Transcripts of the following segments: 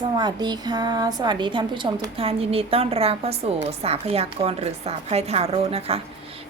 สวัสดีค่ะ สวัสดีท่านผู้ชมทุกท่านยินดีต้อนรับเข้าสู่สาพยากรณ์หรือสาภัยทาโร่นะคะ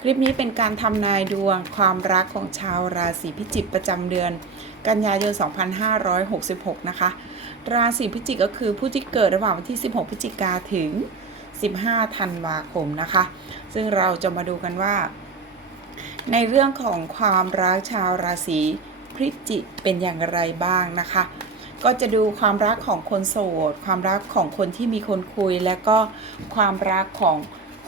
คลิปนี้เป็นการทำนายดวงความรักของชาวราศีพิจิกประจำเดือน กันยายน 2566 นะคะ ราศีพิจิกก็คือผู้ที่เกิดระหว่างวันที่ 16พฤศจิกาถึง 15 ธันวาคมนะคะ ซึ่งเราจะมาดูกันว่า ในเรื่องของความรักชาวราศีพิจิกเป็นอย่างไรบ้างนะคะ ก็จะดูความรักของคนโสด ความรักของคนที่มีคนคุย และก็ความรักของ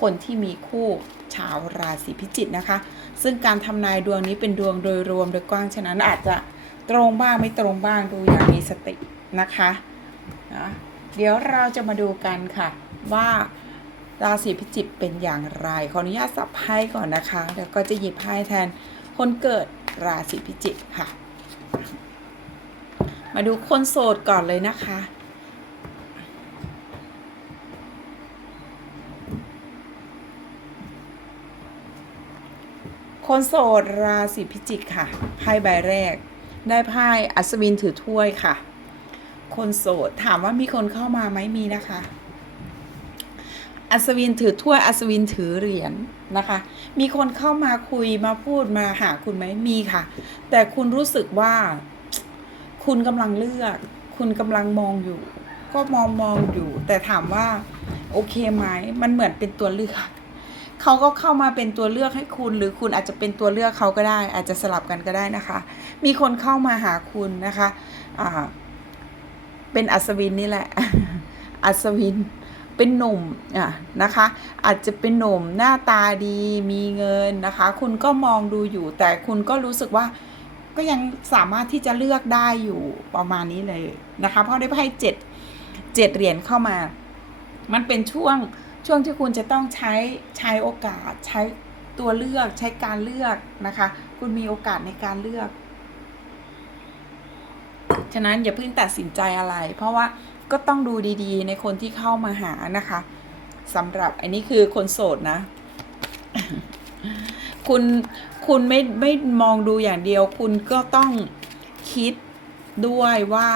คนที่มีคู่ชาวราศีพิจิกนะคะ ซึ่งการทำนายดวงนี้เป็นดวงโดยรวมโดยกว้าง ฉะนั้นอาจจะตรงบ้างไม่ตรงบ้างดูอย่างมีสตินะคะนะเดี๋ยวเราจะมาดูกันค่ะว่าราศีพิจิกเป็นอย่างไร ขออนุญาตสับไพ่ก่อนนะคะ แล้วก็จะหยิบไพ่แทนคนเกิดราศีพิจิกค่ะ มาดูคนโสดก่อนเลยนะคะ คนโสดราศีพิจิกค่ะ ไพ่ใบแรก ได้ไพ่อัศวินถือถ้วยค่ะ คนโสดถามว่ามีคนเข้ามาไหมมีนะคะ อัศวินถือถ้วย อัศวินถือเหรียญนะคะ มีคนเข้ามาคุยมาพูดมาหาคุณไหมมีค่ะ แต่คุณรู้สึกว่า คุณกำลังเลือก คุณกำลังมองอยู่ ก็มองมองอยู่ แต่ถามว่า โอเคไหมมันเหมือนเป็นตัวเลือกเขาก็เข้ามาเป็นตัวเลือกให้คุณ หรือคุณอาจจะเป็นตัวเลือกเขาก็ได้ อาจจะสลับกันก็ได้นะคะ มีคนเข้ามาหาคุณนะคะอ่าเป็นอัศวินนี่แหละ อัศวินเป็นหนุ่มอะนะคะ อาจจะเป็นหนุ่มหน้าตาดีมีเงินนะคะ คุณก็มองดูอยู่ แต่คุณก็รู้สึกว่า ก็ยังสามารถที่จะเลือกได้อยู่ประมาณนี้เลยนะคะ เพราะได้ไพ่เจ็ดเจ็ดเหรียญเข้ามา มันเป็นช่วงช่วงที่คุณจะต้องใช้ใช้โอกาสใช้ตัวเลือกใช้การเลือกนะคะ คุณมีโอกาสในการเลือก ฉะนั้นอย่าเพิ่งตัดสินใจอะไร เพราะว่าก็ต้องดูดีๆ ในคนที่เข้ามาหานะคะสำหรับอันนี้คือคนโสดนะ คุณ คุณไม่ไม่มองดูอย่างเดียว คุณก็ต้องคิดด้วยว่า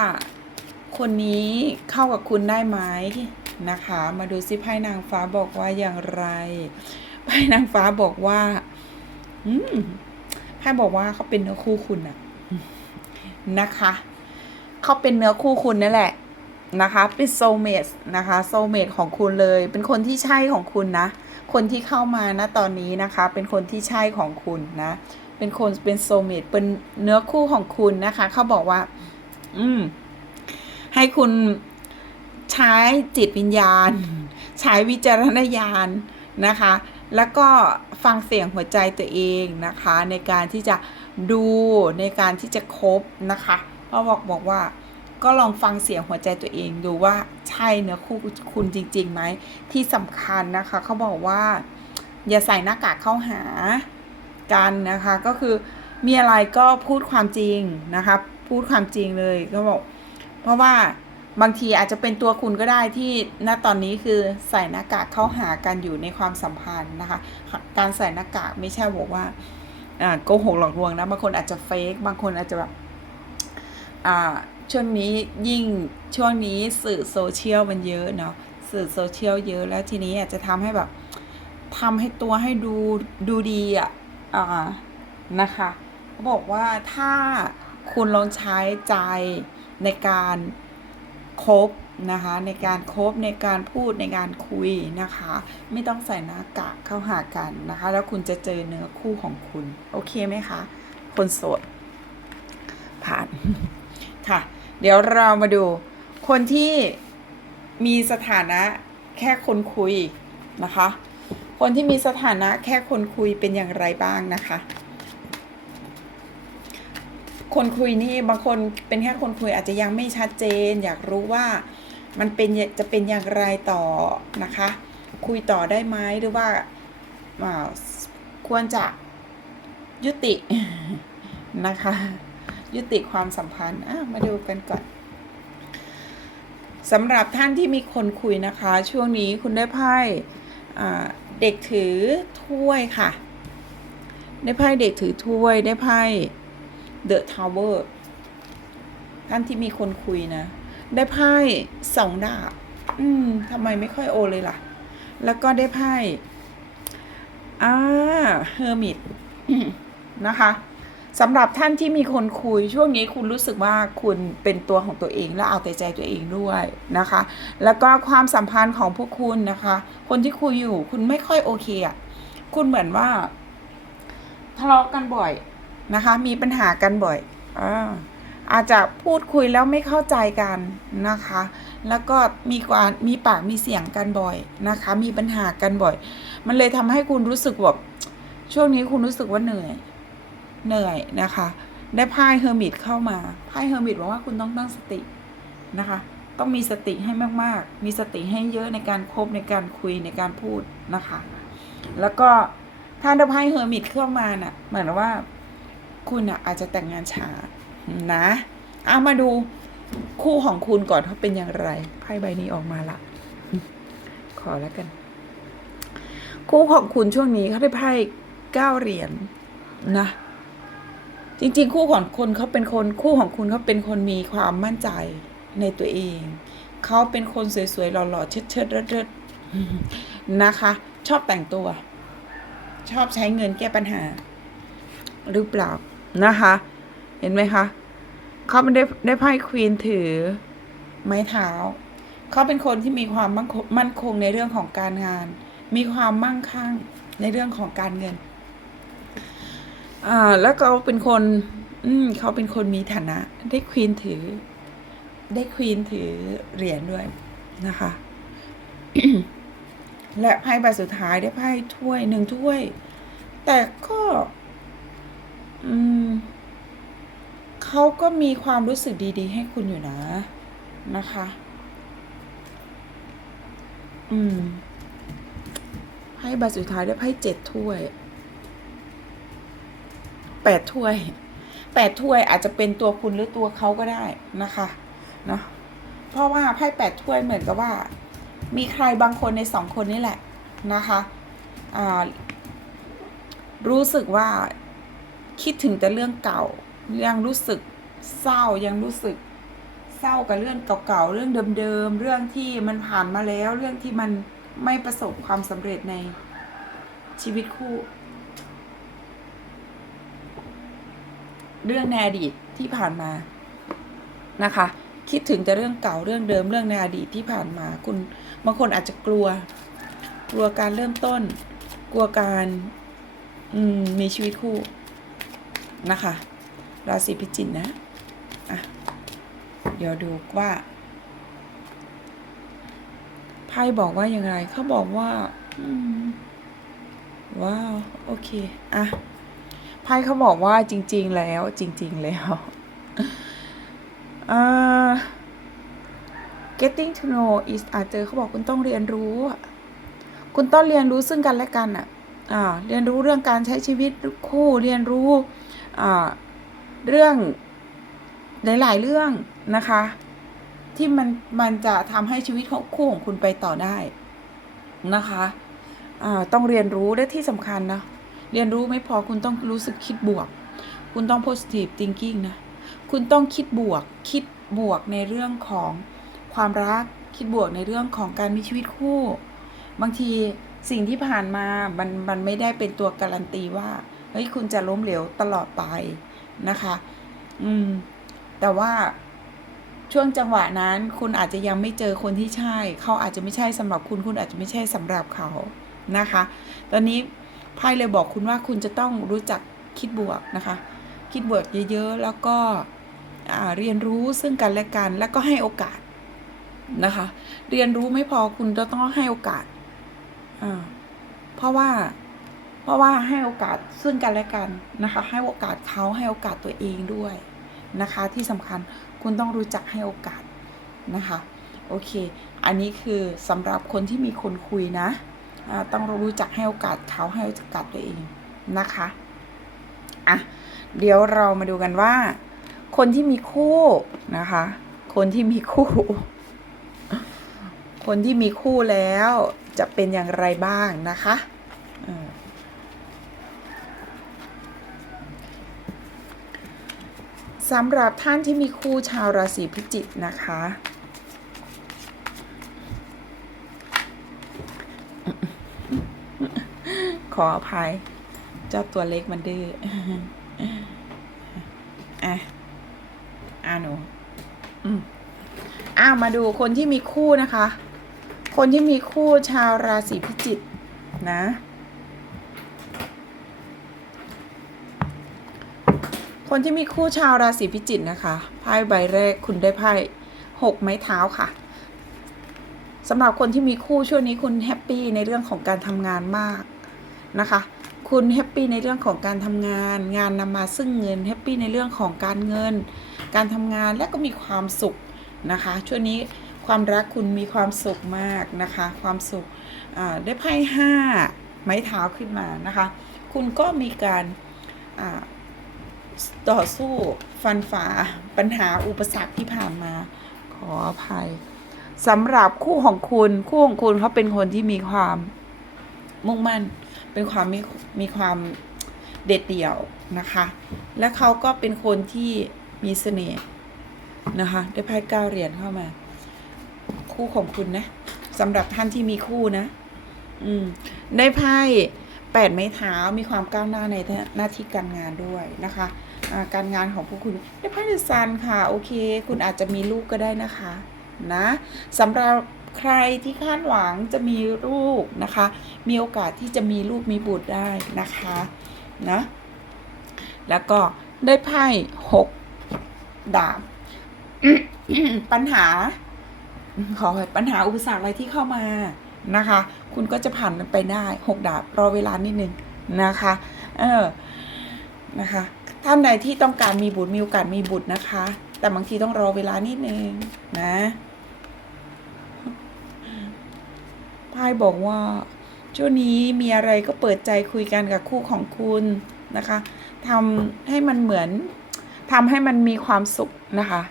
คนนี้เข้ากับคุณได้ไหมนะคะ มาดูซิไพ่นางฟ้าบอกว่าอย่างไรไพ่นางฟ้าบอกว่า อืมไพ่บอกว่าเขาเป็นเนื้อคู่คุณอะนะคะเขาเป็นเนื้อคู่คุณนั่นแหละ นะคะเป็นโซเมตนะคะโซเมตของคุณเลย เป็นคนที่ใช่ของคุณนะ คนที่เข้ามานะตอนนี้นะคะ เป็นคนที่ใช่ของคุณนะ เป็นคนเป็นโซเมตเป็นเนื้อคู่ของคุณนะคะเขาบอกว่า อืม ให้คุณใช้จิตวิญญาณ ใช้วิจารณญาณนะคะ แล้วก็ฟังเสียงหัวใจตัวเองนะคะ ในการที่จะดูในการที่จะคบนะคะเขาบอกบอกว่า ก็ลองฟังเสียงหัวใจตัวเองดูว่าใช่เนื้อคู่คุณจริงๆไหมที่สำคัญนะคะเขาบอกว่า อย่าใส่หน้ากากเข้าหากันนะคะก็คือมีอะไรก็พูดความจริงนะคะพูดความจริงเลยก็บอก เพราะว่าบางทีอาจจะเป็นตัวคุณก็ได้ที่ณตอนนี้คือใส่หน้ากากเข้าหากันอยู่ในความสัมพันธ์นะคะ การใส่หน้ากากไม่ใช่บอกว่าอ่าโกหกหลอกลวงนะบางคนอาจจะเฟกบางคนอาจจะแบบอ่า ช่วงนี้ยิ่งช่วงนี้สื่อโซเชียลมันเยอะเนาะสื่อโซเชียลเยอะแล้วทีนี้อาจจะทำให้แบบทำให้ตัวให้ดูดูดีอะอ่านะคะเขาบอกว่าถ้าคุณลองใช้ใจในการคบนะคะในการคบในการพูดในการคุยนะคะ ไม่ต้องใส่หน้ากากเข้าหากันนะคะ แล้วคุณจะเจอเนื้อคู่ของคุณ โอเคไหมคะ คนโสดผ่าน เดี๋ยวเรามาดู คนที่มีสถานะแค่คนคุยนะคะ คนที่มีสถานะแค่คนคุยเป็นอย่างไรบ้างนะคะ คนคุยนี่บางคนเป็นแค่คนคุยอาจจะยังไม่ชัดเจน อยากรู้ว่ามันเป็นจะเป็นอย่างไรต่อนะคะ คุยต่อได้ไหมหรือว่าาควรจะยุตินะคะ ยุติความสัมพันธ์อะมาดูกันก่อนสำหรับท่านที่มีคนคุยนะคะ ช่วงนี้คุณได้ไพ่เด็กถือถ้วยค่ะ ได้ไพ่เด็กถือถ้วยได้ไพ่ The Tower ท่านที่มีคนคุยนะ ได้ไพ่สองดาบ อืมทำไมไม่ค่อยโอเลยล่ะ แล้วก็ได้ไพ่อ่าเฮอร์มิตนะคะ สำหรับท่านที่มีคนคุยช่วงนี้คุณรู้สึกว่าคุณเป็นตัวของตัวเองและเอาแต่ใจตัวเองด้วยนะคะ แล้วก็ความสัมพันธ์ของพวกคุณนะคะ คนที่คุยอยู่คุณไม่ค่อยโอเคอะคุณเหมือนว่าทะเลาะกันบ่อยนะคะ มีปัญหากันบ่อยอาอาจจะพูดคุยแล้วไม่เข้าใจกันนะคะ แล้วก็มีการมีปากมีเสียงกันบ่อยนะคะ มีปัญหากันบ่อย มันเลยทำให้คุณรู้สึกแบบช่วงนี้คุณรู้สึกว่าเหนื่อย เหนื่อยนะคะ ได้ไพ่เฮอร์มิตเข้ามาไพ่เฮอร์มิตบอกว่าคุณต้องตั้งสตินะคะ ต้องมีสติให้มากๆ มีสติให้เยอะในการคบในการคุยในการพูดนะคะ แล้วก็ถ้าได้ไพ่เฮอร์มิตเข้ามาน่ะเหมือนว่าคุณอะอาจจะแต่งงานช้านะเอามาดูคู่ของคุณก่อนเขาเป็นอย่างไรไพ่ใบนี้ออกมาละ ขอแล้วกัน คู่ของคุณช่วงนี้เขาได้ไพ่เก้าเหรียญนะ จริงๆ คู่ของคุณเขาเป็นคนคู่ของคุณเขาเป็นคนมีความมั่นใจในตัวเอง เขาเป็นคนสวยๆหล่อๆเชิดๆเริดๆนะคะ ชอบแต่งตัว ชอบใช้เงินแก้ปัญหา หรือเปล่านะคะ เห็นไหมคะเขาไม่ได้ได้ไพ่ควีนถือ ไม้เท้าเขาเป็นคนที่มีความมั่นคงในเรื่องของการงาน มีความมั่งคั่งในเรื่องของการเงิน อ่า แล้วก็เป็นคน อืมเขาเป็นคนมีฐานะ ได้ควีนถือ ได้ควีนถือเหรียญด้วยนะคะ และไพ่ใบสุดท้ายได้ไพ่ถ้วยหนึ่งถ้วย แต่ก็ อืมเขาก็มีความรู้สึกดีๆ ให้คุณอยู่นะนะคะ อืมไพ่ใบสุดท้ายได้ไพ่เจ็ดถ้วย แปดถ้วยแปดถ้วยอาจจะเป็นตัวคุณหรือตัวเขาก็ได้นะคะเนาะเพราะว่าไพ่แปดถ้วยเหมือนกับว่า มีใครบางคนในสองคนนี้แหละนะคะอ่ารู้สึกว่าคิดถึงแต่เรื่องเก่า ยังรู้สึกเศร้ายังรู้สึกเศร้ากับเรื่องเก่าๆเรื่องเดิมๆเรื่องที่มันผ่านมาแล้ว เรื่องที่มันไม่ประสบความสำเร็จในชีวิตคู่ เรื่องในอดีตที่ผ่านมานะคะ คิดถึงแต่เรื่องเก่าเรื่องเดิมเรื่องในอดีตที่ผ่านมา คุณบางคนอาจจะกลัว กลัวการเริ่มต้น กลัวการมมีชีวิตคู่นะคะ ราศีพิจิกนะอะเดี๋ยวดูว่าไพ่บอกว่าอย่างไรเขาบอกว่าว้าว โอเค อะ ไพ่เขาบอกว่าจริง ๆ แล้ว จริง ๆ แล้วอ่า getting to know is อาจเจอเขาบอกคุณต้องเรียนรู้ คุณต้องเรียนรู้ซึ่งกันและกันอะอ่าเรียนรู้เรื่องการใช้ชีวิตคู่เรียนรู้อ่าเรื่องหลาย ๆ เรื่องนะคะ ที่มันมันจะทำให้ชีวิตของคู่ของคุณไปต่อได้นะคะต้องเรียนรู้และที่สำคัญนะ เรียนรู้ไม่พอคุณต้องรู้สึกคิดบวก คุณต้อง positive thinking นะ คุณต้องคิดบวก คิดบวกในเรื่องของความรัก คิดบวกในเรื่องของการมีชีวิตคู่ บางทีสิ่งที่ผ่านมา มัน มันไม่ได้เป็นตัวการันตีว่า เฮ้ย คุณจะล้มเหลวตลอดไปนะคะ อืม แต่ว่าช่วงจังหวะนั้น คุณอาจจะยังไม่เจอคนที่ใช่ เขาอาจจะไม่ใช่สำหรับคุณ คุณอาจจะไม่ใช่สำหรับเขา นะคะ ตอนนี้ ไพ่เลยบอกคุณว่าคุณจะต้องรู้จักคิดบวกนะคะ คิดบวกเยอะๆ แล้วก็เรียนรู้ซึ่งกันและกัน แล้วก็ให้โอกาสนะคะ เรียนรู้ไม่พอคุณจะต้องให้โอกาสเพราะว่าเพราะว่าให้โอกาสซึ่งกันและกันนะคะ ให้โอกาสเขาให้โอกาสตัวเองด้วยนะคะ ที่สำคัญคุณต้องรู้จักให้โอกาสนะคะ โอเค อันนี้คือสำหรับคนที่มีคนคุยนะ ต้องรู้จักให้โอกาสเขาให้โอกาสตัวเองนะคะอะเดี๋ยวเรามาดูกันว่า คนที่มีคู่นะคะ คนที่มีคู่ คนที่มีคู่แล้วจะเป็นอย่างไรบ้างนะคะสำหรับท่านที่มีคู่ชาวราศีพิจิกนะคะ ขออภัย เจ้าตัวเล็กมันดื้ออะอะหนูอ้าวมาดูคนที่มีคู่นะคะ คนที่มีคู่ชาวราศีพิจิกนะ คนที่มีคู่ชาวราศีพิจิกนะคะไพ่ใบแรกคุณได้ไพ่หกไม้เท้าค่ะ สำหรับคนที่มีคู่ช่วงนี้คุณแฮปปี้ในเรื่องของการทำงานมากนะคะ คุณแฮปปี้ในเรื่องของการทำงาน งานนำมาซึ่งเงินแฮปปี้ในเรื่องของการเงิน การทำงานและก็มีความสุขนะคะ ช่วงนี้ความรักคุณมีความสุขมากนะคะ ความสุขได้ไพ่ห้าไม้เท้าขึ้นมานะคะ คุณก็มีการต่อสู้ฟันฝ่าปัญหาอุปสรรคที่ผ่านมา ขออภัย สำหรับคู่ของคุณ คู่ของคุณเขาเป็นคนที่มีความมุ่งมั่น เป็นความมีมีความเด็ดเดี่ยวนะคะ และเขาก็เป็นคนที่มีเสน่ห์นะคะ ได้ไพ่เก้าเหรียญเข้ามา คู่ของคุณนะสำหรับท่านที่มีคู่นะ อืม ได้ไพ่แปดไม้เท้ามีความก้าวหน้าในหน้าที่การงานด้วยนะคะอ่าการงานของพวกคุณได้ไพ่เดซันค่ะ โอเค คุณอาจจะมีลูกก็ได้นะคะ นะสำหรับใครที่คาดหวังจะมีลูกนะคะ มีโอกาสที่จะมีลูกมีบุตรได้นะคะนะแล้วก็ได้ไพ่หกดาบปัญหา ขอปัญหาอุปสรรคอะไรที่เข้ามานะคะ คุณก็จะผ่านมันไปได้หกดาบรอเวลานิดนึงนะคะ เออนะคะท่านใดที่ต้องการมีบุตรมีโอกาสมีบุตรนะคะ แต่บางทีต้องรอเวลานิดนึงนะพายบอกว่าช่วงนี้มีอะไรก็เปิดใจคุยกันกับคู่ของคุณนะคะทำให้มันเหมือนทำให้มันมีความสุขนะคะ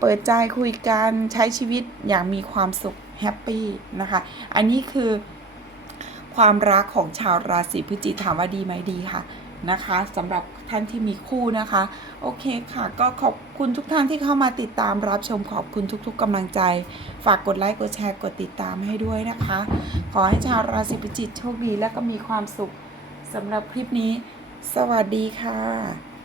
เปิดใจคุยกันใช้ชีวิตอย่างมีความสุขแฮปปี้นะคะ อันนี้คือความรักของชาวราศีพฤศจิกถามว่าดีไหมดีค่ะ นะคะสำหรับท่านที่มีคู่นะคะ โอเคค่ะ ก็ขอบคุณทุกท่านที่เข้ามาติดตามรับชมขอบคุณทุกๆกำลังใจ ฝากกดไลค์กดแชร์กดติดตามให้ด้วยนะคะ ขอให้ชาวราศีพิจิกโชคดีและก็มีความสุขสำหรับคลิปนี้ สวัสดีค่ะ